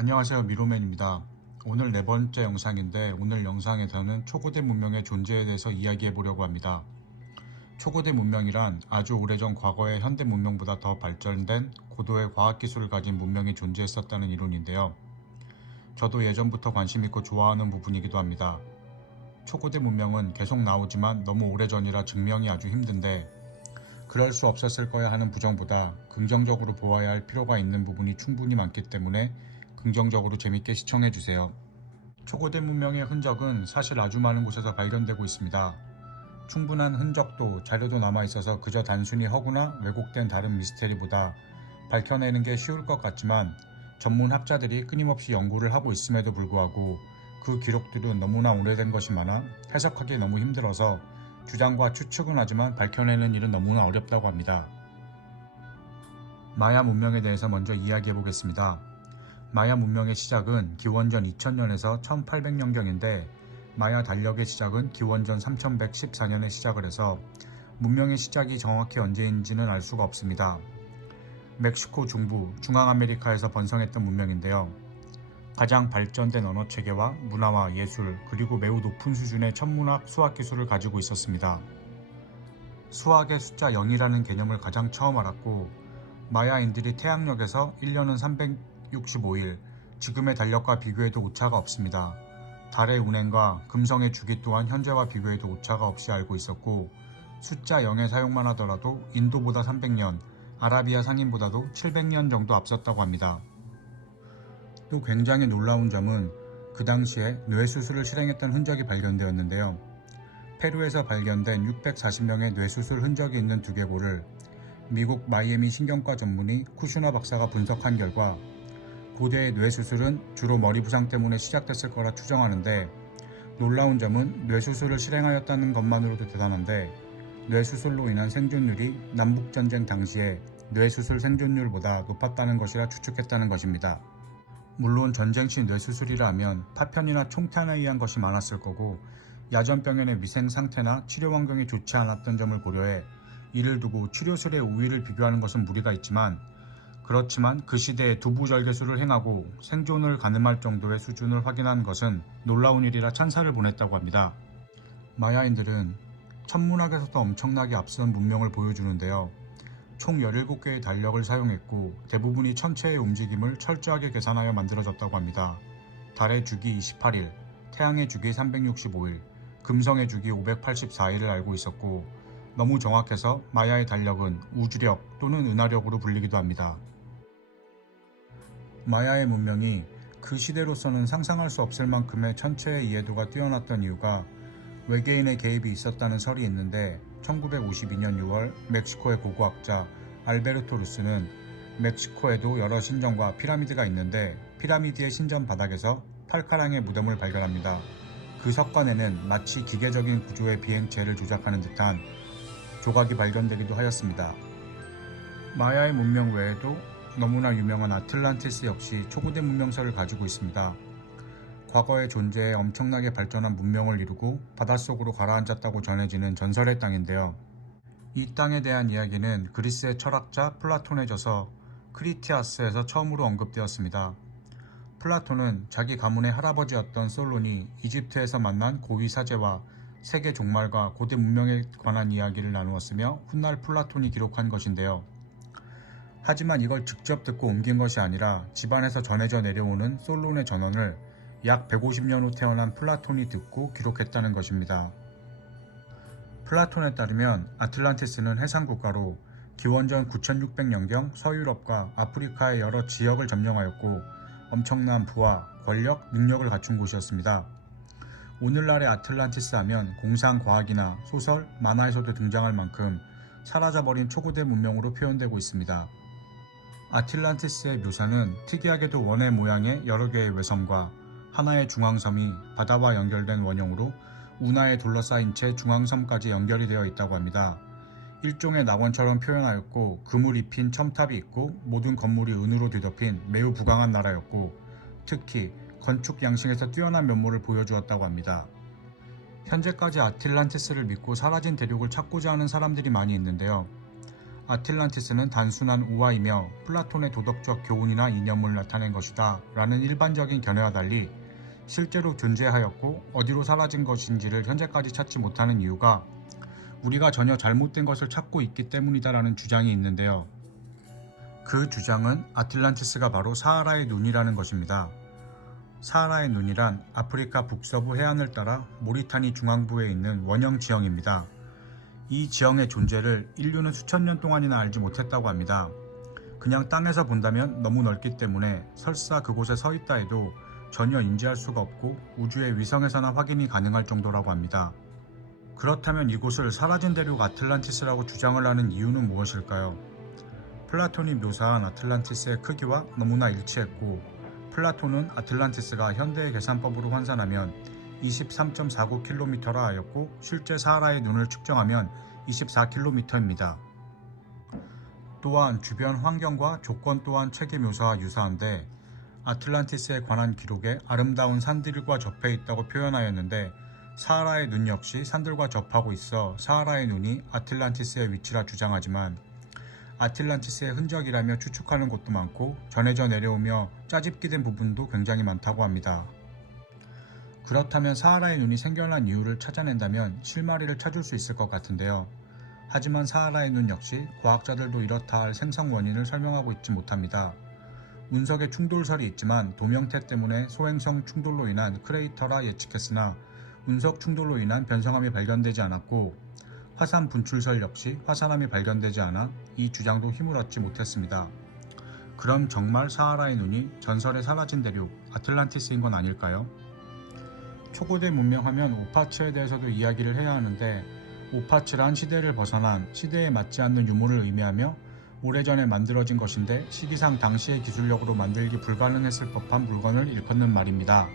안녕하세요, 미로맨입니다. 오늘 네 번째 영상인데 오늘 영상에서는 초고대 문명의 존재에 대해서 이야기해 보려고 합니다. 초고대 문명이란 아주 오래전 과거의 현대 문명보다 더 발전된 고도의 과학기술을 가진 문명이 존재했었다는 이론인데요. 저도 예전부터 관심 있고 좋아하는 부분이기도 합니다. 초고대 문명은 계속 나오지만 너무 오래전이라 증명이 아주 힘든데 그럴 수 없었을 거야 하는 부정보다 긍정적으로 보아야 할 필요가 있는 부분이 충분히 많기 때문에 긍정적으로 재밌게 시청해주세요. 초고대 문명의 흔적은 사실 아주 많은 곳에서 발견되고 있습니다. 충분한 흔적도 자료도 남아있어서 그저 단순히 허구나 왜곡된 다른 미스테리보다 밝혀내는 게 쉬울 것 같지만 전문 학자들이 끊임없이 연구를 하고 있음에도 불구하고 그 기록들은 너무나 오래된 것이 많아 해석하기 너무 힘들어서 주장과 추측은 하지만 밝혀내는 일은 너무나 어렵다고 합니다. 마야 문명에 대해서 먼저 이야기해 보겠습니다. 마야 문명의 시작은 기원전 2000년에서 1800년경인데 마야 달력의 시작은 기원전 3114년에 시작을 해서 문명의 시작이 정확히 언제인지는 알 수가 없습니다. 멕시코 중부, 중앙아메리카에서 번성했던 문명인데요. 가장 발전된 언어체계와 문화와 예술 그리고 매우 높은 수준의 천문학, 수학기술을 가지고 있었습니다. 수학의 숫자 0이라는 개념을 가장 처음 알았고 마야인들이 태양력에서 1년은 365일, 지금의 달력과 비교해도 오차가 없습니다. 달의 운행과 금성의 주기 또한 현재와 비교해도 오차가 없이 알고 있었고 숫자 0의 사용만 하더라도 인도보다 300년, 아라비아 상인보다도 700년 정도 앞섰다고 합니다. 또 굉장히 놀라운 점은 그 당시에 뇌수술을 실행했던 흔적이 발견되었는데요. 페루에서 발견된 640명의 뇌수술 흔적이 있는 두개골을 미국 마이애미 신경과 전문의 쿠슈나 박사가 분석한 결과 고대의 뇌수술은 주로 머리 부상 때문에 시작됐을 거라 추정하는데 놀라운 점은 뇌수술을 실행하였다는 것만으로도 대단한데 뇌수술로 인한 생존율이 남북전쟁 당시에 뇌수술 생존율보다 높았다는 것이라 추측했다는 것입니다. 물론 전쟁 시 뇌수술이라 하면 파편이나 총탄에 의한 것이 많았을 거고 야전병원의 위생 상태나 치료 환경이 좋지 않았던 점을 고려해 이를 두고 치료술의 우위를 비교하는 것은 무리가 있지만 그렇지만 그 시대에 두부절개술을 행하고 생존을 가늠할 정도의 수준을 확인한 것은 놀라운 일이라 찬사를 보냈다고 합니다. 마야인들은 천문학에서도 엄청나게 앞선 문명을 보여주는데요. 총 17개의 달력을 사용했고 대부분이 천체의 움직임을 철저하게 계산하여 만들어졌다고 합니다. 달의 주기 28일, 태양의 주기 365일, 금성의 주기 584일을 알고 있었고 너무 정확해서 마야의 달력은 우주력 또는 은하력으로 불리기도 합니다. 마야의 문명이 그 시대로서는 상상할 수 없을 만큼의 천체의 이해도가 뛰어났던 이유가 외계인의 개입이 있었다는 설이 있는데 1952년 6월 멕시코의 고고학자 알베르토 루스는 멕시코에도 여러 신전과 피라미드가 있는데 피라미드의 신전 바닥에서 팔카랑의 무덤을 발견합니다. 그 석관에는 마치 기계적인 구조의 비행체를 조작하는 듯한 조각이 발견되기도 하였습니다. 마야의 문명 외에도 너무나 유명한 아틀란티스 역시 초고대 문명설을 가지고 있습니다. 과거의 존재에 엄청나게 발전한 문명을 이루고 바닷속으로 가라앉았다고 전해지는 전설의 땅인데요. 이 땅에 대한 이야기는 그리스의 철학자 플라톤의 저서 크리티아스에서 처음으로 언급되었습니다. 플라톤은 자기 가문의 할아버지였던 솔론이 이집트에서 만난 고위 사제와 세계 종말과 고대 문명에 관한 이야기를 나누었으며 훗날 플라톤이 기록한 것인데요. 하지만 이걸 직접 듣고 옮긴 것이 아니라 집안에서 전해져 내려오는 솔론의 전언을 약 150년 후 태어난 플라톤이 듣고 기록했다는 것입니다. 플라톤에 따르면 아틀란티스는 해상국가로 기원전 9600년경 서유럽과 아프리카의 여러 지역을 점령하였고 엄청난 부와 권력, 능력을 갖춘 곳이었습니다. 오늘날의 아틀란티스 하면 공상과학이나 소설, 만화에서도 등장할 만큼 사라져버린 초고대 문명으로 표현되고 있습니다. 아틀란티스의 묘사는 특이하게도 원의 모양의 여러 개의 외섬과 하나의 중앙섬이 바다와 연결된 원형으로 운하에 둘러싸인 채 중앙섬까지 연결이 되어 있다고 합니다. 일종의 낙원처럼 표현하였고 금을 입힌 첨탑이 있고 모든 건물이 은으로 뒤덮인 매우 부강한 나라였고 특히 건축 양식에서 뛰어난 면모를 보여주었다고 합니다. 현재까지 아틀란티스를 믿고 사라진 대륙을 찾고자 하는 사람들이 많이 있는데요. 아틀란티스는 단순한 우화이며 플라톤의 도덕적 교훈이나 이념을 나타낸 것이다 라는 일반적인 견해와 달리 실제로 존재하였고 어디로 사라진 것인지를 현재까지 찾지 못하는 이유가 우리가 전혀 잘못된 것을 찾고 있기 때문이다라는 주장이 있는데요. 그 주장은 아틀란티스가 바로 사하라의 눈이라는 것입니다. 사하라의 눈이란 아프리카 북서부 해안을 따라 모리타니 중앙부에 있는 원형 지형입니다. 이 지형의 존재를 인류는 수천 년 동안이나 알지 못했다고 합니다. 그냥 땅에서 본다면 너무 넓기 때문에 설사 그곳에 서 있다 해도 전혀 인지할 수가 없고 우주의 위성에서나 확인이 가능할 정도라고 합니다. 그렇다면 이곳을 사라진 대륙 아틀란티스라고 주장을 하는 이유는 무엇일까요? 플라톤이 묘사한 아틀란티스의 크기와 너무나 일치했고 플라톤은 아틀란티스가 현대의 계산법으로 환산하면 23.49km라 하였고 실제 사하라의 눈을 측정하면 24km입니다. 또한 주변 환경과 조건 또한 책의 묘사와 유사한데 아틀란티스에 관한 기록에 아름다운 산들과 접해 있다고 표현하였는데 사하라의 눈 역시 산들과 접하고 있어 사하라의 눈이 아틀란티스의 위치라 주장하지만 아틀란티스의 흔적이라며 추측하는 곳도 많고 전해져 내려오며 짜집기 된 부분도 굉장히 많다고 합니다. 그렇다면 사하라의 눈이 생겨난 이유를 찾아낸다면 실마리를 찾을 수 있을 것 같은데요. 하지만 사하라의 눈 역시 과학자들도 이렇다 할 생성 원인을 설명하고 있지 못합니다. 운석에 충돌설이 있지만 도명태 때문에 소행성 충돌로 인한 크레이터라 예측했으나 운석 충돌로 인한 변성함이 발견되지 않았고 화산 분출설 역시 화산암이 발견되지 않아 이 주장도 힘을 얻지 못했습니다. 그럼 정말 사하라의 눈이 전설의 사라진 대륙 아틀란티스인 건 아닐까요? 초고대 문명하면 오파츠에 대해서도 이야기를 해야 하는데 오파츠란 시대를 벗어난 시대에 맞지 않는 유물을 의미하며 오래전에 만들어진 것인데 시기상 당시의 기술력으로 만들기 불가능했을 법한 물건을 일컫는 말입니다.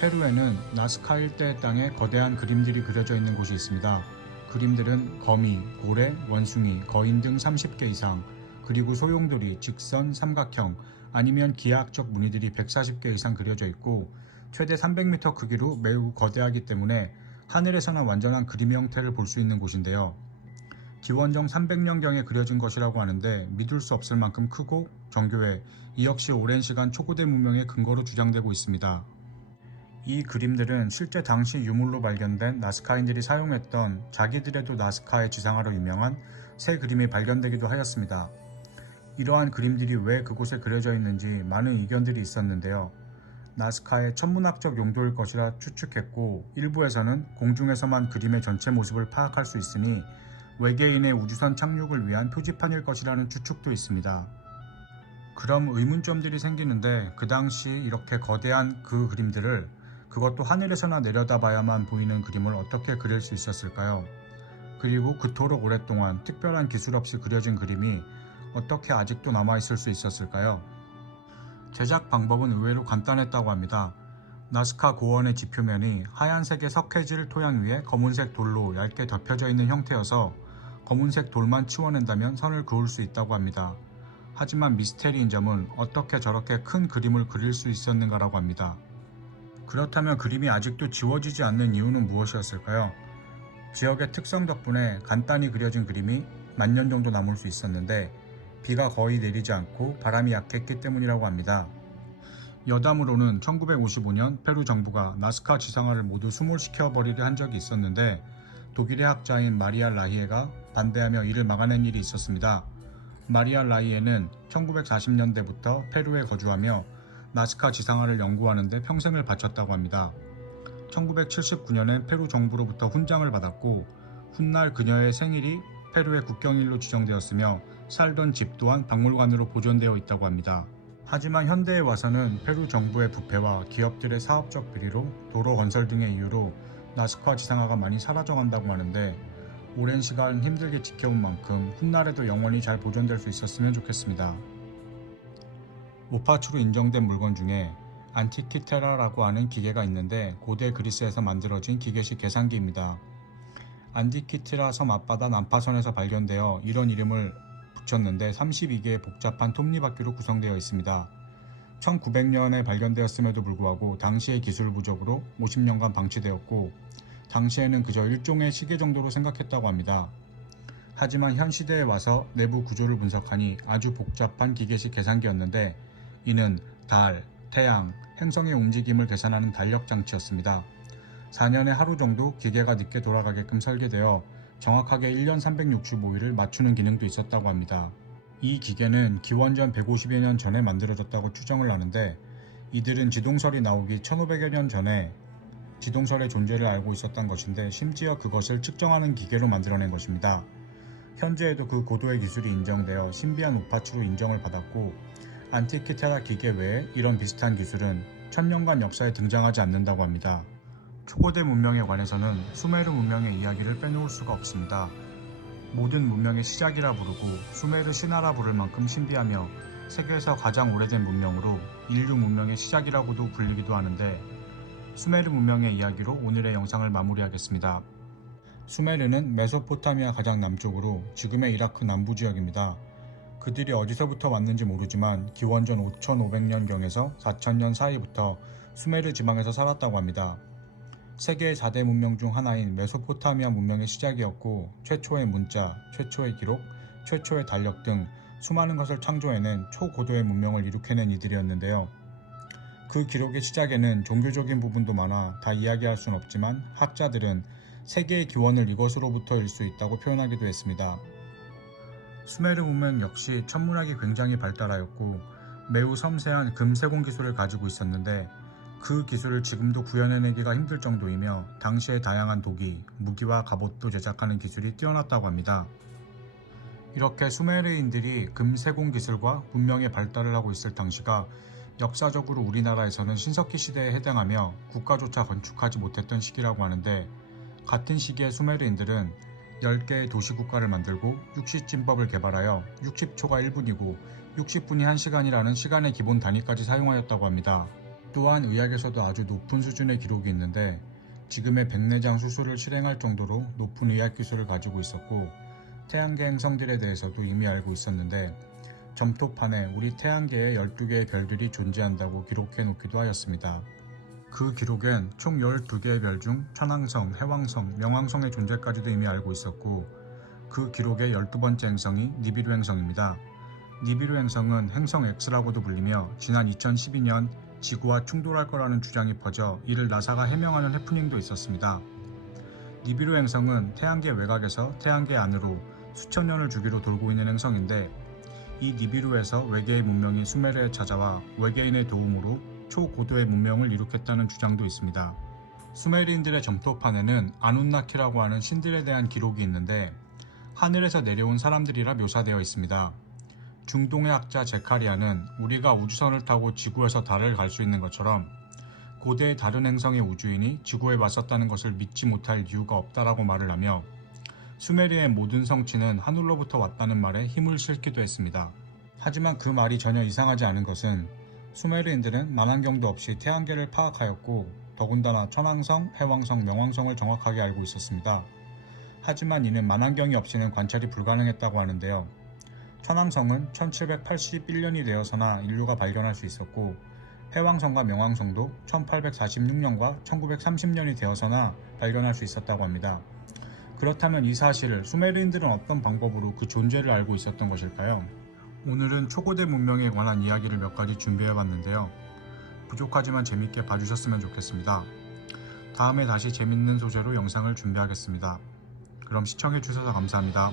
페루에는 나스카 일대의 땅에 거대한 그림들이 그려져 있는 곳이 있습니다. 그림들은 거미, 고래, 원숭이, 거인 등 30개 이상, 그리고 소용돌이, 직선, 삼각형, 아니면 기하학적 무늬들이 140개 이상 그려져 있고 최대 300m 크기로 매우 거대하기 때문에 하늘에서나 완전한 그림 형태를 볼 수 있는 곳인데요. 기원전 300년경에 그려진 것이라고 하는데 믿을 수 없을 만큼 크고 정교해 이 역시 오랜 시간 초고대 문명의 근거로 주장되고 있습니다. 이 그림들은 실제 당시 유물로 발견된 나스카인들이 사용했던 자기들에도 나스카의 지상화로 유명한 새 그림이 발견되기도 하였습니다. 이러한 그림들이 왜 그곳에 그려져 있는지 많은 의견들이 있었는데요. 나스카의 천문학적 용도일 것이라 추측했고 일부에서는 공중에서만 그림의 전체 모습을 파악할 수 있으니 외계인의 우주선 착륙을 위한 표지판일 것이라는 추측도 있습니다. 그럼 의문점들이 생기는데 그 당시 이렇게 거대한 그 그림들을 그것도 하늘에서나 내려다봐야만 보이는 그림을 어떻게 그릴 수 있었을까요? 그리고 그토록 오랫동안 특별한 기술 없이 그려진 그림이 어떻게 아직도 남아있을 수 있었을까요? 제작 방법은 의외로 간단했다고 합니다. 나스카 고원의 지표면이 하얀색의 석회질 토양 위에 검은색 돌로 얇게 덮여져 있는 형태여서 검은색 돌만 치워낸다면 선을 그을 수 있다고 합니다. 하지만 미스테리인 점은 어떻게 저렇게 큰 그림을 그릴 수 있었는가라고 합니다. 그렇다면 그림이 아직도 지워지지 않는 이유는 무엇이었을까요? 지역의 특성 덕분에 간단히 그려진 그림이 10,000년 정도 남을 수 있었는데 비가 거의 내리지 않고 바람이 약했기 때문이라고 합니다. 여담으로는 1955년 페루 정부가 나스카 지상화를 모두 수몰시켜버리려 한 적이 있었는데 독일의 학자인 마리아 라히에가 반대하며 이를 막아낸 일이 있었습니다. 마리아 라히에는 1940년대부터 페루에 거주하며 나스카 지상화를 연구하는 데 평생을 바쳤다고 합니다. 1979년엔 페루 정부로부터 훈장을 받았고 훗날 그녀의 생일이 페루의 국경일로 지정되었으며 살던 집 또한 박물관으로 보존되어 있다고 합니다. 하지만 현대에 와서는 페루 정부의 부패와 기업들의 사업적 비리로 도로 건설 등의 이유로 나스카 지상화가 많이 사라져간다고 하는데 오랜 시간 힘들게 지켜온 만큼 훗날에도 영원히 잘 보존될 수 있었으면 좋겠습니다. 오파츠로 인정된 물건 중에 안티키테라라고 하는 기계가 있는데 고대 그리스에서 만들어진 기계식 계산기입니다. 안티키테라 섬 앞바다 난파선에서 발견되어 이런 이름을 붙였는데 32개의 복잡한 톱니바퀴로 구성되어 있습니다. 1900년에 발견되었음에도 불구하고 당시의 기술 부족으로 50년간 방치되었고 당시에는 그저 일종의 시계 정도로 생각했다고 합니다. 하지만 현 시대에 와서 내부 구조를 분석하니 아주 복잡한 기계식 계산기였는데 이는 달, 태양, 행성의 움직임을 계산하는 달력 장치였습니다. 4년에 하루 정도 기계가 늦게 돌아가게끔 설계되어 정확하게 1년 365일을 맞추는 기능도 있었다고 합니다. 이 기계는 기원전 150여 년 전에 만들어졌다고 추정을 하는데 이들은 지동설이 나오기 1500여 년 전에 지동설의 존재를 알고 있었던 것인데 심지어 그것을 측정하는 기계로 만들어낸 것입니다. 현재에도 그 고도의 기술이 인정되어 신비한 우파츠로 인정을 받았고 안티키테라 기계 외에 이런 비슷한 기술은 1000년간 역사에 등장하지 않는다고 합니다. 초고대 문명에 관해서는 수메르 문명의 이야기를 빼놓을 수가 없습니다. 모든 문명의 시작이라 부르고 수메르 신화라 부를 만큼 신비하며 세계에서 가장 오래된 문명으로 인류 문명의 시작이라고도 불리기도 하는데 수메르 문명의 이야기로 오늘의 영상을 마무리하겠습니다. 수메르는 메소포타미아 가장 남쪽으로 지금의 이라크 남부 지역입니다. 그들이 어디서부터 왔는지 모르지만 기원전 5500년경에서 4000년 사이부터 수메르 지방에서 살았다고 합니다. 세계의 4대 문명 중 하나인 메소포타미아 문명의 시작이었고 최초의 문자, 최초의 기록, 최초의 달력 등 수많은 것을 창조해낸 초고도의 문명을 이룩해낸 이들이었는데요. 그 기록의 시작에는 종교적인 부분도 많아 다 이야기할 순 없지만 학자들은 세계의 기원을 이것으로부터일 수 있다고 표현하기도 했습니다. 수메르 문명 역시 천문학이 굉장히 발달하였고 매우 섬세한 금세공 기술을 가지고 있었는데 그 기술을 지금도 구현해내기가 힘들 정도이며 당시의 다양한 도기, 무기와 갑옷도 제작하는 기술이 뛰어났다고 합니다. 이렇게 수메르인들이 금세공 기술과 문명의 발달을 하고 있을 당시가 역사적으로 우리나라에서는 신석기 시대에 해당하며 국가조차 건축하지 못했던 시기라고 하는데 같은 시기에 수메르인들은 10개의 도시국가를 만들고 육시찜법을 개발하여 60초가 1분이고 60분이 1시간이라는 시간의 기본 단위까지 사용하였다고 합니다. 또한 의학에서도 아주 높은 수준의 기록이 있는데 지금의 백내장 수술을 실행할 정도로 높은 의학 기술을 가지고 있었고 태양계 행성들에 대해서도 이미 알고 있었는데 점토판에 우리 태양계에 12개의 별들이 존재한다고 기록해 놓기도 하였습니다. 그 기록엔 총 12개의 별 중 천왕성, 해왕성, 명왕성의 존재까지도 이미 알고 있었고 그 기록의 12번째 행성이 니비루 행성입니다. 니비루 행성은 행성 X라고도 불리며 지난 2012년 지구와 충돌할 거라는 주장이 퍼져 이를 나사가 해명하는 해프닝도 있었습니다. 니비루 행성은 태양계 외곽에서 태양계 안으로 수천 년을 주기로 돌고 있는 행성인데 이 니비루에서 외계의 문명이 수메르에 찾아와 외계인의 도움으로 초고도의 문명을 이룩했다는 주장도 있습니다. 수메르인들의 점토판에는 아눈나키라고 하는 신들에 대한 기록이 있는데 하늘에서 내려온 사람들이라 묘사되어 있습니다. 중동의 학자 제카리아는 우리가 우주선을 타고 지구에서 달을 갈 수 있는 것처럼 고대의 다른 행성의 우주인이 지구에 왔었다는 것을 믿지 못할 이유가 없다라고 말을 하며 수메르의 모든 성취는 하늘로부터 왔다는 말에 힘을 실기도 했습니다. 하지만 그 말이 전혀 이상하지 않은 것은 수메르인들은 만안경도 없이 태양계를 파악하였고 더군다나 천왕성, 해왕성, 명왕성을 정확하게 알고 있었습니다. 하지만 이는 만안경이 없이는 관찰이 불가능했다고 하는데요. 천왕성은 1781년이 되어서나 인류가 발견할 수 있었고 해왕성과 명왕성도 1846년과 1930년이 되어서나 발견할 수 있었다고 합니다. 그렇다면 이 사실을 수메르인들은 어떤 방법으로 그 존재를 알고 있었던 것일까요? 오늘은 초고대 문명에 관한 이야기를 몇 가지 준비해봤는데요. 부족하지만 재밌게 봐주셨으면 좋겠습니다. 다음에 다시 재밌는 소재로 영상을 준비하겠습니다. 그럼 시청해주셔서 감사합니다.